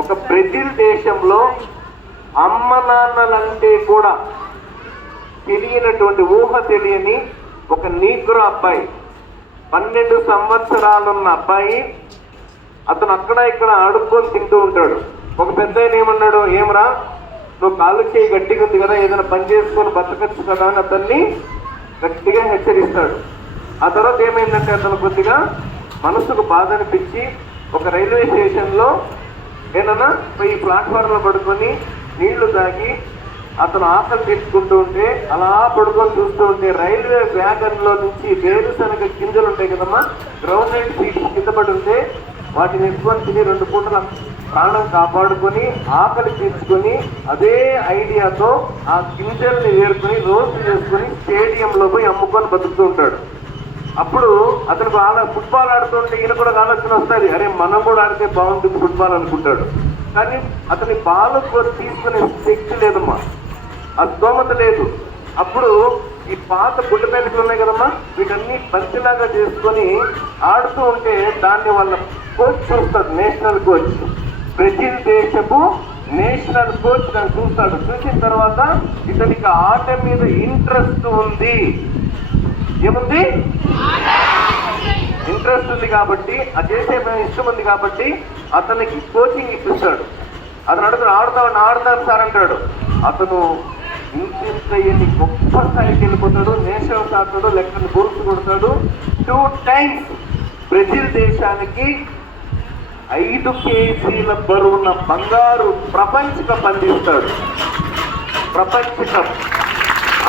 ఒక బ్రెజిల్ దేశంలో అమ్మ నాన్నలంటే కూడా తెలియనటువంటి ఊహ తెలియని ఒక నీగ్రో అబ్బాయి, 12 సంవత్సరాలున్న అబ్బాయి, అతను అక్కడ ఇక్కడ ఆడుకొని తింటూ ఉంటాడు. ఒక పెద్ద ఆయన ఏమన్నాడు, ఏమరా నువ్వు కాలు చేయి గట్టిగా ఉంది కదా, ఏదైనా పని చేసుకొని బతకచ్చు కదా అని అతన్ని గట్టిగా హెచ్చరిస్తాడు. ఆ తర్వాత ఏమైందంటే అతను కొద్దిగా మనసుకు బాధ అనిపించి ఒక రైల్వే స్టేషన్లో ఏదన్నా ఈ ప్లాట్ఫామ్లో పడుకొని నీళ్లు తాగి అతను ఆకలి తీసుకుంటూ ఉంటే అలా పడుకొని చూస్తూ ఉంటే రైల్వే వ్యాగన్లో నుంచి వేరుశనగ గింజలు ఉంటాయి కదమ్మా, గ్రౌండ్ నైట్ సీడ్స్ కింద పడి ఉంటే వాటిని ఎత్తుకొని తిని 2 పూటల ప్రాణం కాపాడుకొని ఆకలి తీర్చుకొని అదే ఐడియాతో ఆ గింజల్ని వేరుకొని రోస్ట్ చేసుకొని స్టేడియంలో పోయి అమ్ముకొని బతుకుతూ ఉంటాడు. అప్పుడు అతనికి ఫుట్బాల్ ఆడుతుంటే ఈయన కూడా ఆలోచన వస్తుంది, అరే మనం కూడా ఆడితే బాగుంటుంది ఫుట్బాల్ అనుకుంటాడు. కానీ అతని బాల్ తీసుకునే శక్తి లేదమ్మా, ఆ స్తోమత లేదు. అప్పుడు ఈ పాత గుడ్డ పేదలు ఉన్నాయి కదమ్మా, వీటన్ని బంతిలాగా చేసుకొని ఆడుతూ ఉంటే దాన్ని వాళ్ళ కోచ్ చూస్తాడు, నేషనల్ కోచ్, బ్రెజిల్ దేశపు నేషనల్ కోచ్ దాన్ని చూస్తాడు. చూసిన తర్వాత ఇతనికి ఆట మీద ఇంట్రెస్ట్ ఉంది. ఏముంది? ఇంట్రెస్ట్ ఉంది కాబట్టి, అది చేసే ఇష్టం ఉంది కాబట్టి అతనికి కోచింగ్ ఇప్పిస్తాడు. అతను అడుగుతాడు, ఆడతాను సార్ అంటాడు. అతను ఇంత గొప్ప స్థాయికి వెళ్ళిపోతాడు, నేషనల్ ఆడతాడు, లెక్కను గోల్స్ కొడతాడు. 2 times బ్రెజిల్ దేశానికి 5 కేజీల బరువున్న బంగారు ప్రపంచ కప్ అందిస్తాడు. ప్రపంచ కప్.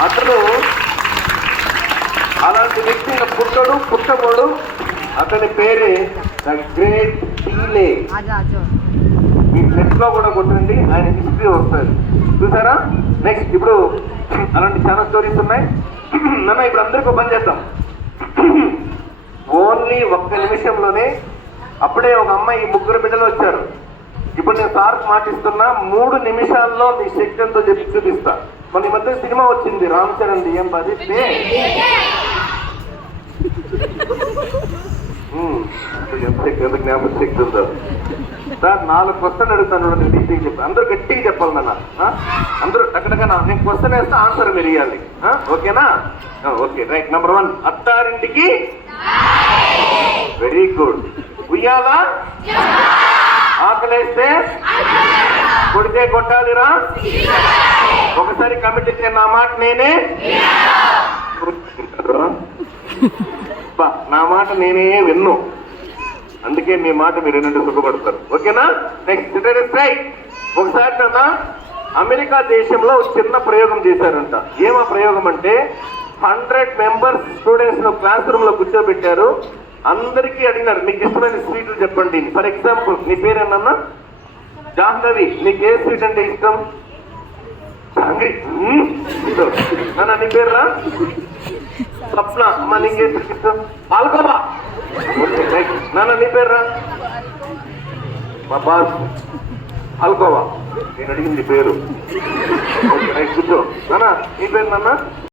అతను అలాంటి వ్యక్తి పుట్టబోడు. అతని పేరే the great Pele. Me net లో కూడా కొట్టండి, ఆయన హిస్టరీ వస్తుంది, చూసారా? నెక్స్ట్ ఇప్పుడు అలాంటి చాలా స్టోరీస్ ఉన్నాయి. నన్ను ఇప్పుడు అందరికీ పని చేద్దాం. ఓన్లీ 1 నిమిషంలోనే అప్పుడే ఒక అమ్మాయి 3 బిడ్డలు వచ్చారు. ఇప్పుడు నేను సార్కి మాటిస్తున్నా, 3 నిమిషాల్లో మీ శక్తి ఎంతో చెప్పి చూపిస్తా. మన ఈ మధ్య సినిమా వచ్చింది రామ్ చరణ్, ఏం బాధి ఎంత జ్ఞాపక శక్తి ఉందో సార్. 4 క్వశ్చన్ అడుగుతాను, డీటెయిల్ చెప్పి అందరూ గట్టిగా చెప్పాలి నాన్న. అందరూ అక్కడకన్నా నేను క్వశ్చన్ వేస్తే ఆన్సర్ మీరు ఇవ్వాలి, ఓకేనా? Okay, right. నెంబర్ 1, అత్తారింటికి వెరీ గుడ్. ఉయ్యాలా? ఆకలేస్తే కొడితే కొట్టాలిరా? ఒకసారి కమిటీ నా మాట నేనే, నా మాట నేనే విన్ను, అందుకే మీ మాట మీరు ఏంటంటే సుఖపడతారు, ఓకేనా? Next strike. ఒకసారి కదా అమెరికా దేశంలో చిన్న ప్రయోగం చేశారంట. ఏమా ప్రయోగం అంటే 100 మెంబర్స్ స్టూడెంట్స్ క్లాస్ రూమ్ లో కూర్చోబెట్టారు. అందరికీ అడిగినారు, మీకు ఇష్టమైన స్వీట్లు చెప్పండి. ఫర్ ఎగ్జాంపుల్ నీ పేరేనన్నా? జాహ్నవి. నీకు ఏ స్వీట్ అంటే ఇష్టం? నాన్న నీ పేర్రా? స్వప్న. అమ్మ నీకే ఇష్టం? పాల్కోవా. నాన్న నీ పేర్రా? మా బాస్ పాల్కోవా. నేను అడిగింది పేరు. కూర్చో. నాన్న నీ పేరు నాన్న?